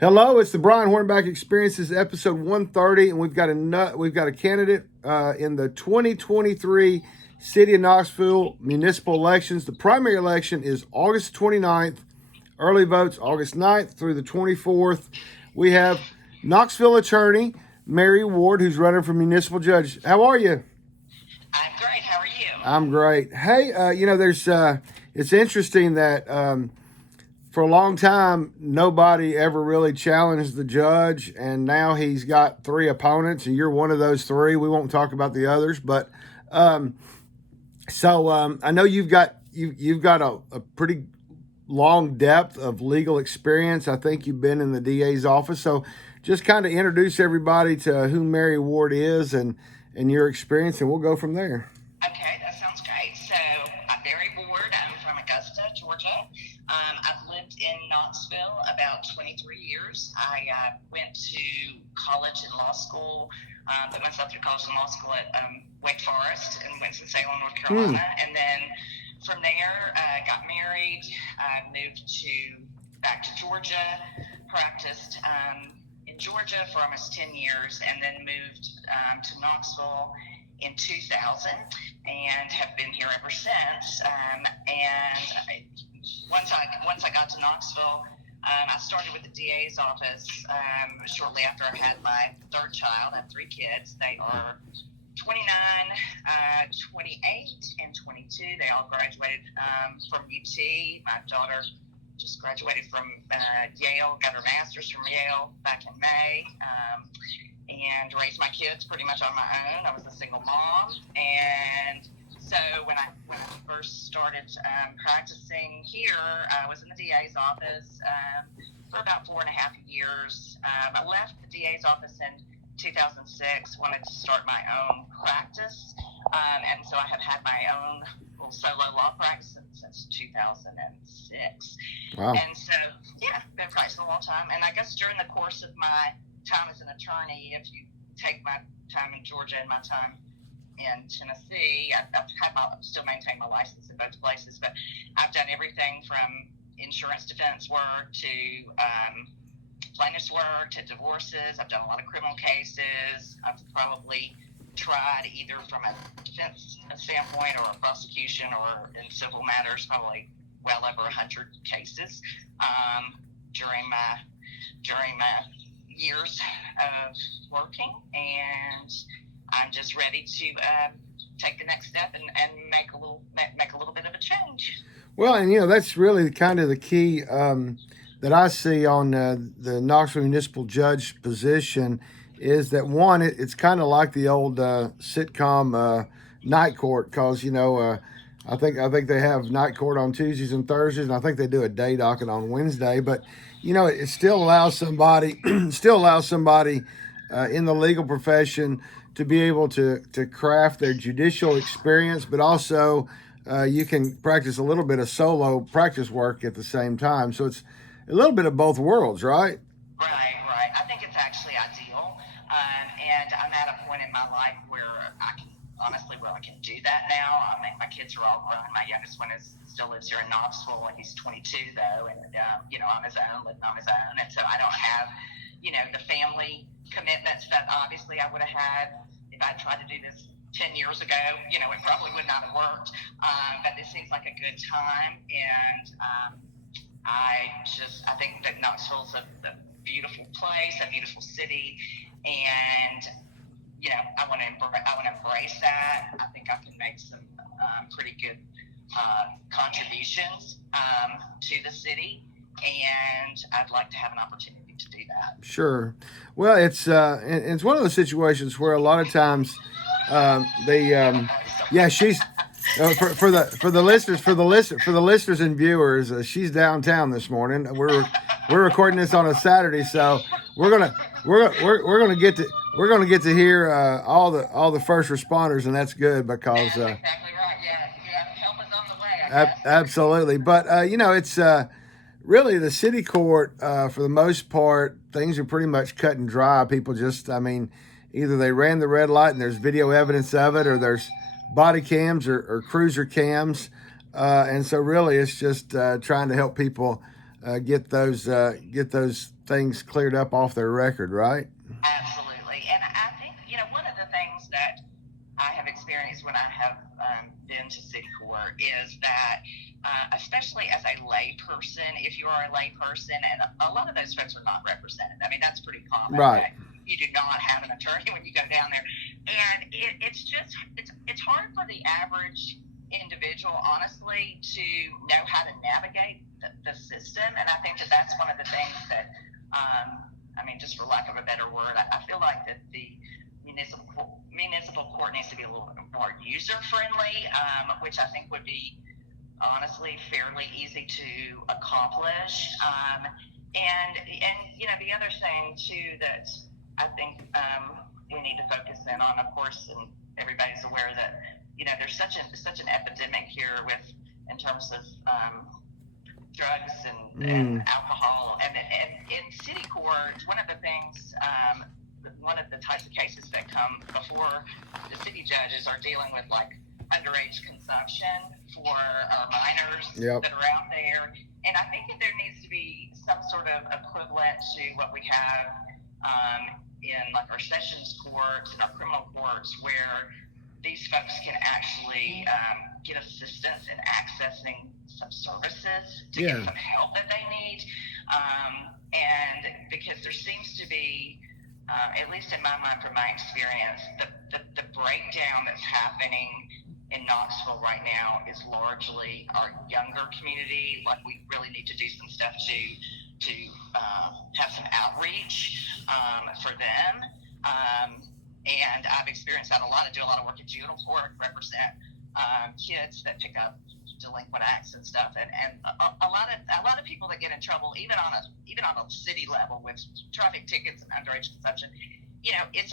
Hello, it's the Brian Hornback Experience. This is episode 130, and we've got a candidate in the 2023 City of Knoxville municipal elections. The primary election is August 29th. Early votes August 9th through the 24th. We have Knoxville attorney Mary Ward, who's running for municipal judge. How are you? I'm great. How are you? I'm great. Hey, it's interesting that for a long time, nobody ever really challenged the judge, and now he's got three opponents, and you're one of those three. We won't talk about the others, but I know you've got a pretty long depth of legal experience. I think you've been in the DA's office, so just kind of introduce everybody to who Mary Ward is and your experience, and we'll go from there. Okay, that sounds great. So I'm Mary Ward. I'm from Augusta, Georgia. I've lived in Knoxville about 23 years. I went to college and law school, put myself through college and law school at Wake Forest in Winston-Salem, North Carolina. And then from there, got married, moved back to Georgia, practiced in Georgia for almost 10 years, and then moved to Knoxville in 2000 and have been here ever since. Once I got to Knoxville, I started with the DA's office shortly after I had my third child. I have three kids. They are 29, 28, and 22. They all graduated from UT. My daughter just graduated from Yale, got her master's from Yale back in May, and raised my kids pretty much on my own. I was a single mom, and so when I first started practicing here, I was in the DA's office for about 4.5 years. I left the DA's office in 2006, wanted to start my own practice, and so I have had my own little solo law practice since 2006. Wow. And so, yeah, been practicing a long time. And I guess during the course of my time as an attorney, if you take my time in Georgia and my time in Tennessee, I've still maintain my license in both places, but I've done everything from insurance defense work to plaintiff's work to divorces. I've done a lot of criminal cases. I've probably tried either from a defense standpoint or a prosecution or in civil matters, probably well over 100 cases during my years of working, and I'm just ready to take the next step and make a little bit of a change. Well, and that's really kind of the key that I see on the Knoxville Municipal Judge position is that one, it's kind of like the old sitcom Night Court, because I think they have night court on Tuesdays and Thursdays, and I think they do a day docket on Wednesday. But it still allows somebody in the legal profession to be able to craft their judicial experience, but also you can practice a little bit of solo practice work at the same time. So it's a little bit of both worlds, right? Right. I think it's actually ideal, and I'm at a point in my life where I can do that now. I mean, my kids are all grown. My youngest one still lives here in Knoxville, and he's 22 though, and on his own, living on his own, and so I don't have the family commitments that obviously I would have had if I tried to do this 10 years ago. It probably would not have worked, but this seems like a good time, and I think that Knoxville's a beautiful place, a beautiful city, and I want to embrace that. I think I can make some pretty good contributions to the city, and I'd like to have an opportunity to do that. Sure. Well, it's one of those situations where a lot of times she's. For the listeners and viewers, she's downtown this morning. We're recording this on a Saturday, so we're gonna get to hear all the first responders, and that's good because That's exactly right. Yeah, help is on the way. Absolutely. But it's really the city court for the most part. Things are pretty much cut and dry. People just, either they ran the red light and there's video evidence of it, or there's body cams or cruiser cams, and so really it's just trying to help people get those things cleared up off their record, right? Absolutely. And I think, one of the things that I have experienced when I have been to city court is that, especially as a lay person, if you are a lay person, and a lot of those folks are not represented. I mean, that's pretty common. Right. That you do not have an attorney when you go down there, and it's hard for the average individual, honestly, to know how to navigate the system. And I think that that's one of the things that, just for lack of a better word, I feel like that the municipal court needs to be a little bit more user friendly, which I think would be honestly fairly easy to accomplish. And the other thing too that I think we need to focus in on, of course, and everybody's aware that there's such an epidemic here in terms of drugs and alcohol, and in city court, one of the things, one of the types of cases that come before the city judges are dealing with like underage consumption for minors that are out there, and I think that there needs to be some sort of equivalent to what we have in like our sessions courts and our criminal courts, where these folks can actually get assistance in accessing some services to get some help that they need. And because there seems to be, at least in my mind, from my experience, the breakdown that's happening in Knoxville right now is largely our younger community. Like, we really need to do some stuff to have some outreach for them. And I've experienced that a lot. I do a lot of work at juvenile court, represent kids that pick up delinquent acts and stuff, and a lot of people that get in trouble, even on a city level with traffic tickets and underage consumption. It's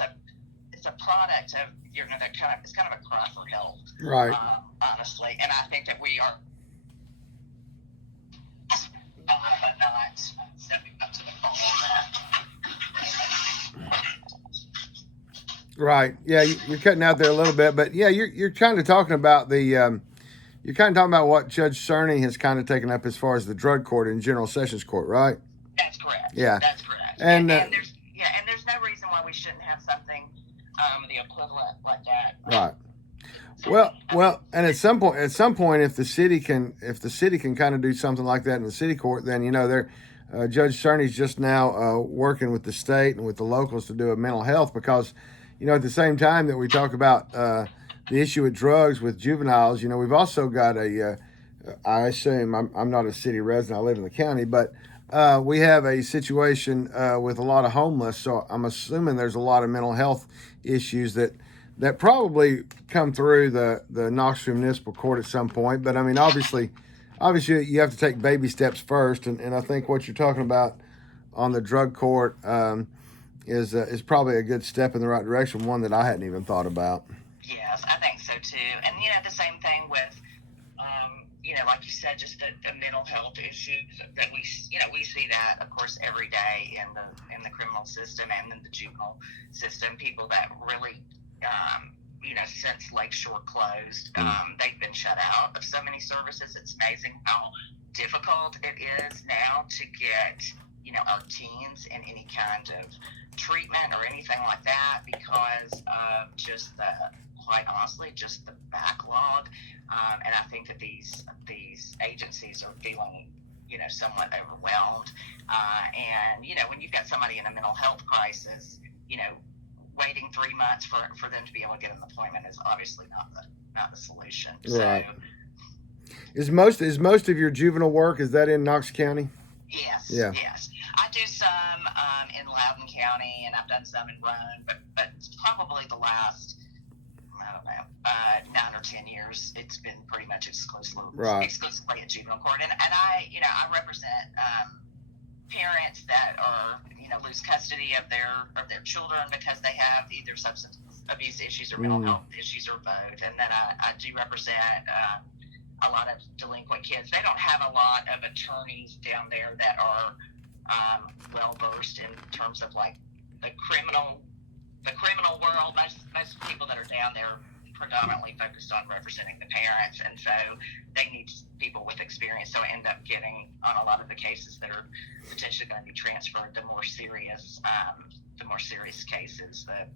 a product of it's kind of a cry for help, right? Honestly, and I think that we are not stepping up to the call on that. Right. Yeah, you're cutting out there a little bit, but yeah, you're kind of talking about you're kind of talking about what Judge Cerny has kind of taken up as far as the drug court and general sessions court, right? That's correct. Yeah. That's correct. And there's no reason why we shouldn't have something the equivalent like that. Right. Well, and at some point, if the city can kind of do something like that in the city court, then Judge Cerny's just now working with the state and with the locals to do a mental health, because at the same time that we talk about the issue with drugs with juveniles, we've also got I assume I'm not a city resident, I live in the county, but we have a situation with a lot of homeless, so I'm assuming there's a lot of mental health issues that probably come through the Knoxville Municipal Court at some point. But I mean, obviously you have to take baby steps first, and I think what you're talking about on the drug court is probably a good step in the right direction, one that I hadn't even thought about. Yes, I think so too. And the same thing with like you said, just the mental health issues that we see that, of course, every day in the criminal system and in the juvenile system. People that really since Lakeshore closed, they've been shut out of so many services. It's amazing how difficult it is now to get our teens in any kind of treatment or anything like that, because of just quite honestly, just the backlog. And I think that these agencies are feeling, somewhat overwhelmed. And, when you've got somebody in a mental health crisis, waiting 3 months for them to be able to get an appointment is obviously not the solution. Right. So, is most of your juvenile work, is that in Knox County? Yes. Yeah. Yes. I do some in Loudoun County, and I've done some in Roane, but probably the last, 9 or 10 years, it's been pretty much exclusively at juvenile court. And I represent parents that are, lose custody of their children because they have either substance abuse issues or mental health issues or both. And then I do represent a lot of delinquent kids. They don't have a lot of attorneys down there that are well versed in terms of like the criminal world. Most people that are down there predominantly focused on representing the parents, and so they need people with experience. So I end up getting on a lot of the cases that are potentially going to be transferred, the more serious cases, the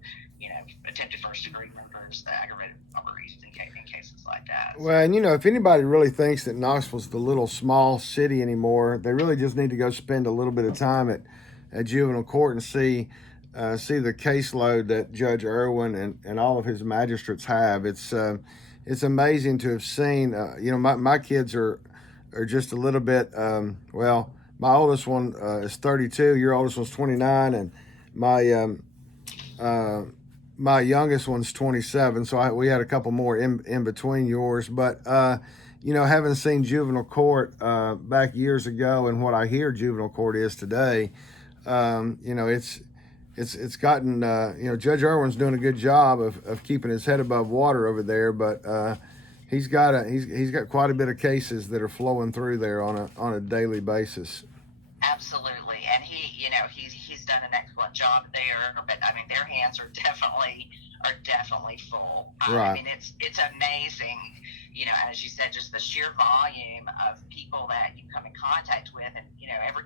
attempted first-degree murders, the aggravated robberies, in cases like that. Well, and if anybody really thinks that Knoxville's the little small city anymore, they really just need to go spend a little bit of time at juvenile court and see the caseload that Judge Irwin and all of his magistrates have. It's amazing to have seen. My kids are just a little bit. Well, my oldest one is 32. Your oldest one's 29, and my youngest one's 27. So we had a couple more in between yours, but. Having seen juvenile court back years ago and what I hear juvenile court is today, it's gotten, Judge Irwin's doing a good job of keeping his head above water over there, but he's got quite a bit of cases that are flowing through there on a daily basis. Absolutely, and he's done an excellent job there. But I mean, their hands are definitely full. Right. I mean, it's amazing. As you said, just the sheer volume of people that you come in contact with, and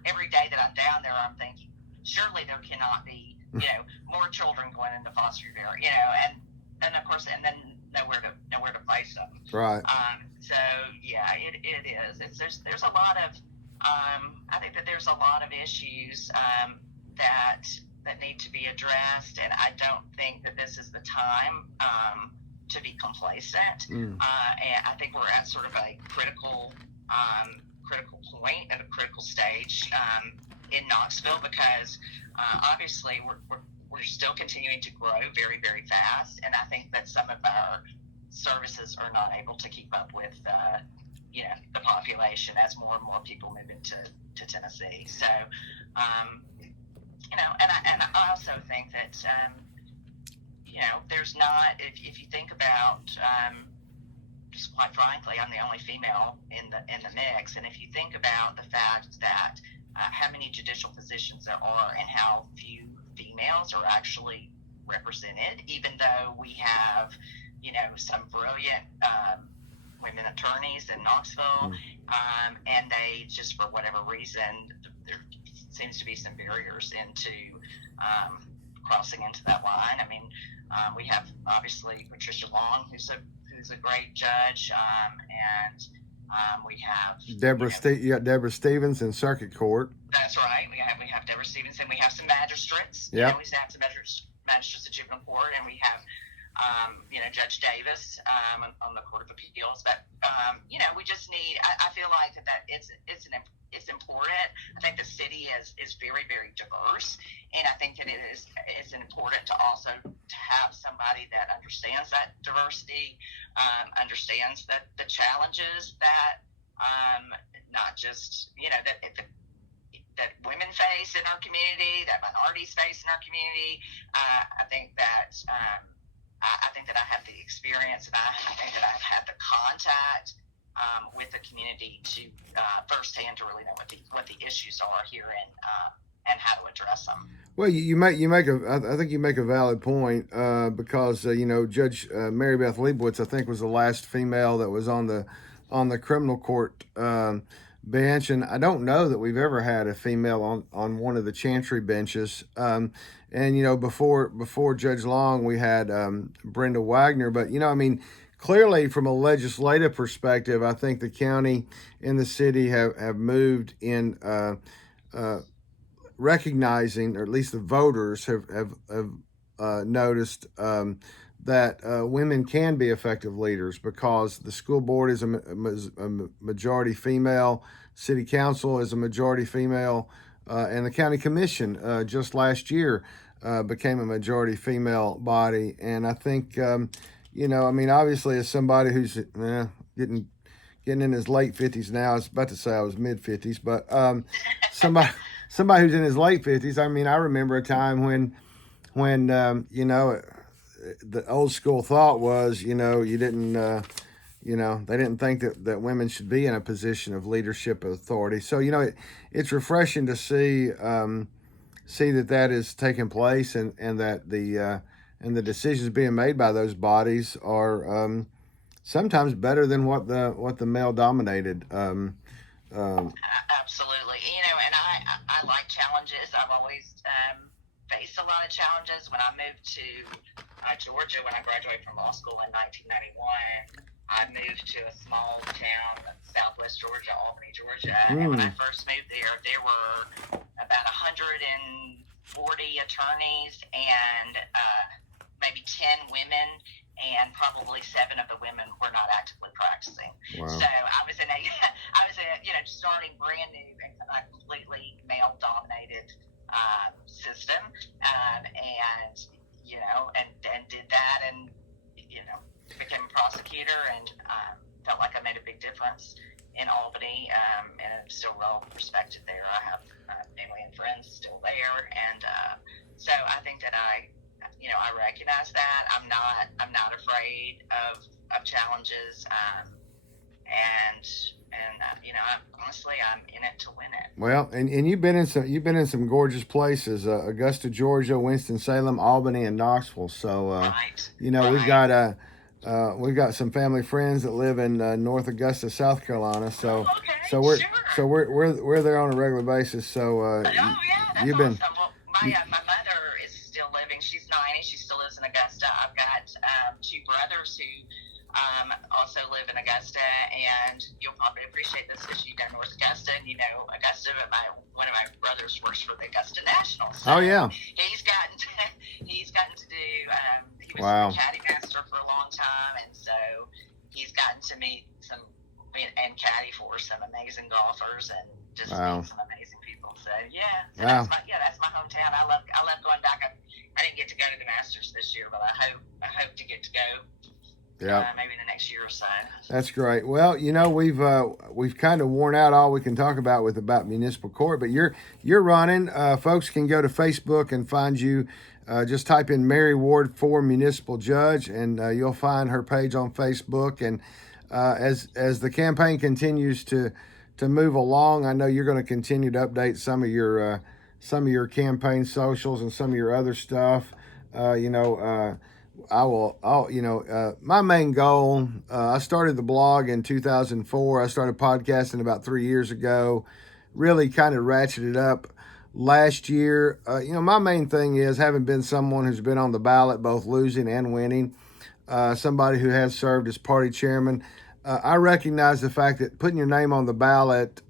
every day that I'm down there, I'm thinking, surely there cannot be more children going into foster care, and of course, and then nowhere to place them. Right. So yeah, it is. There's a lot of I think that there's a lot of issues that need to be addressed, and I don't think that this is the time to be complacent. And I think we're at sort of a critical point at a critical stage in Knoxville, because obviously we're still continuing to grow very, very fast, and I think that some of our services are not able to keep up with the population as more and more people move into Tennessee. So and I also think that there's not, if you think about just quite frankly, I'm the only female in the mix, and if you think about the fact that how many judicial positions there are and how few females are actually represented, even though we have some brilliant women attorneys in Knoxville, and they just, for whatever reason, there seems to be some barriers into crossing into that line. I mean, we have obviously Patricia Long, who's a great judge, and we have Deborah. You got Deborah Stevens in circuit court. That's right. We have Deborah Stevens, and we have some magistrates. Yeah. We have some magistrates at juvenile court, and we have Judge Davis on the Court of Appeals. But we just need. I feel like that it's important. I think the city is very, very diverse, and I think that it's important to also have somebody that understands that diversity, understands the challenges that not just that women face in our community, that minorities face in our community. I think that I have the experience, and I think that I've had the contact with the community to firsthand to really know what the issues are here and how to address them. Well, I think you make a valid point because Judge Mary Beth Leibowitz, I think, was the last female that was on the criminal court bench, and I don't know that we've ever had a female on one of the chancery benches. And before Judge Long, we had Brenda Wagner. But clearly, from a legislative perspective, I think the county and the city have moved in recognizing, or at least the voters have noticed that women can be effective leaders, because the school board is a majority female, city council is a majority female, and the county commission just last year became a majority female body. And I think, obviously, as somebody who's getting in his late 50s now, I was about to say I was mid 50s, but somebody who's in his late 50s, I remember a time when the old school thought was, you didn't, they didn't think that women should be in a position of leadership or authority. So, it's refreshing to see that is taking place, and that the decisions being made by those bodies are sometimes better than what the male dominated. Absolutely. And I like challenges. I've always faced a lot of challenges. When I moved to Georgia, when I graduated from law school in 1991, I moved to a small town, southwest Georgia, Albany, Georgia. And when I first moved there were about 140 attorneys and maybe 10 women, and probably 7 of the women were not actively practicing. Wow. So I was starting brand new in a completely male-dominated system, and did that, and became a prosecutor, and felt like I made a big difference in Albany, and I'm still well respected there. I have family and friends still there, and so I think that I recognize that I'm not afraid of challenges, honestly, I'm in it to win it. Well, and you've been in some gorgeous places: Augusta, Georgia, Winston-Salem, Albany, and Knoxville. So Right. we've got some family friends that live in North Augusta, South Carolina. So Okay, we're there on a regular basis. So that's you've been. awesome. Well, my mother is still living. She's 90. She still lives in Augusta. I've got 2 brothers who also live in Augusta, and you'll probably appreciate this because you know North Augusta, and you know Augusta. But one of my brothers works for the Augusta National. So Oh yeah. He's gotten to do. He was Wow. a caddy master for a long time, and so he's gotten to meet some and caddy for some amazing golfers, and just meet some amazing people. So Wow. that's my hometown. I love going back. I didn't get to go to the Masters this year, but I hope to get to go. Yeah. Maybe in the next year or so. That's great. Well, we've kind of worn out all we can talk about municipal court, but you're running. Folks can go to Facebook and find you. Just type in Mary Ward for Municipal Judge, and you'll find her page on Facebook. And as the campaign continues to move along, I know you're going to continue to update some of your campaign socials and some of your other stuff. My main goal, I started the blog in 2004. I started podcasting about 3 years ago, really kind of ratcheted up last year. My main thing is having been someone who's been on the ballot, both losing and winning, somebody who has served as party chairman. I recognize the fact that putting your name on the ballot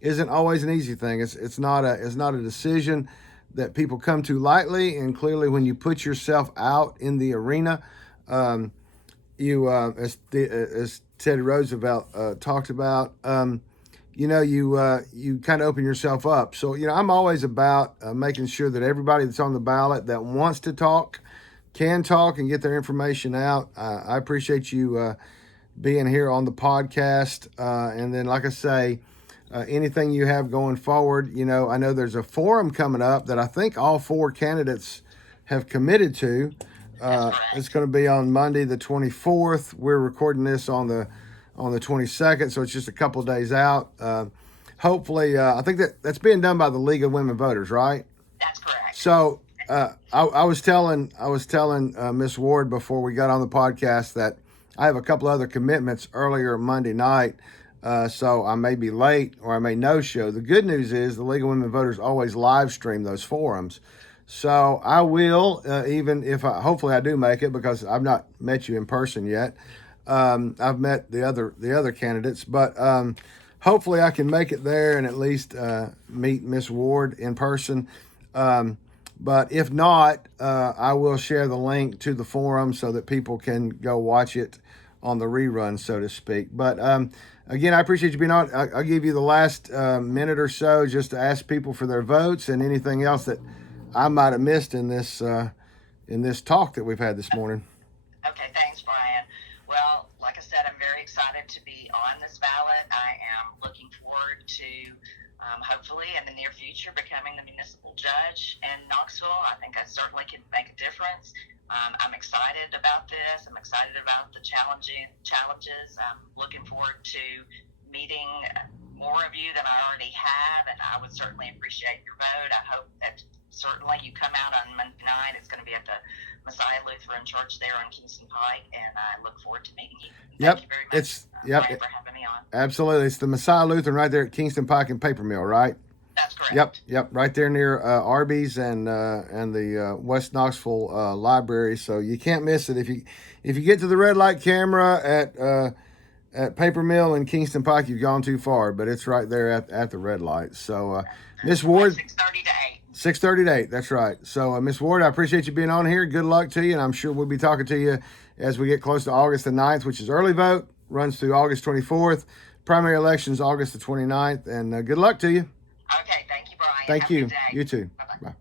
isn't always an easy thing. It's not a decision that people come to lightly, and clearly when you put yourself out in the arena, as Teddy Roosevelt talked about, you kind of open yourself up. So I'm always about making sure that everybody that's on the ballot that wants to talk can talk and get their information out. I appreciate you being here on the podcast, and then like I say, anything you have going forward, I know there's a forum coming up that I think all 4 candidates have committed to. It's going to be on Monday, the 24th. We're recording this on the 22nd, so it's just a couple of days out. Hopefully, I think that's being done by the League of Women Voters, right? That's correct. So I was telling Miss Ward before we got on the podcast that I have a couple other commitments earlier Monday night. So I may be late or I may no-show. The good news is the League of Women Voters always live stream those forums. So I will, even if hopefully I do make it, because I've not met you in person yet. I've met the other candidates, but hopefully I can make it there and at least meet Miss Ward in person. But if not, I will share the link to the forum so that people can go watch it on the rerun, so to speak. But again, I appreciate you being on. I'll give you the last minute or so just to ask people for their votes and anything else that I might have missed in this talk that we've had this morning. Okay, thanks, Brian. Well, like I said, I'm very excited to be on this ballot. I am looking forward to hopefully in the near future becoming the municipal judge in Knoxville. I think I certainly can make a difference. I'm excited about this. I'm excited about the challenges. I'm looking forward to meeting more of you than I already have, and I would certainly appreciate your vote. I hope that certainly. You come out on Monday night. It's going to be at the Messiah Lutheran Church there on Kingston Pike, and I look forward to meeting you. Thank you very much, Brian, for having me on. Absolutely. It's the Messiah Lutheran right there at Kingston Pike and Paper Mill, right? That's correct. Yep, right there near Arby's and the West Knoxville Library. So you can't miss it if you get to the red light camera at Paper Mill and Kingston Pike. You've gone too far, but it's right there at the red light. So Miss Ward, 6:30 to 8. 6:30 to 8. That's right. So Miss Ward, I appreciate you being on here. Good luck to you, and I'm sure we'll be talking to you as we get close to August the 9th, which is early vote, runs through August 24th. Primary elections August the 29th, and good luck to you. Okay, thank you, Brian. Thank Have a you. good day. You too. Bye-bye. Bye.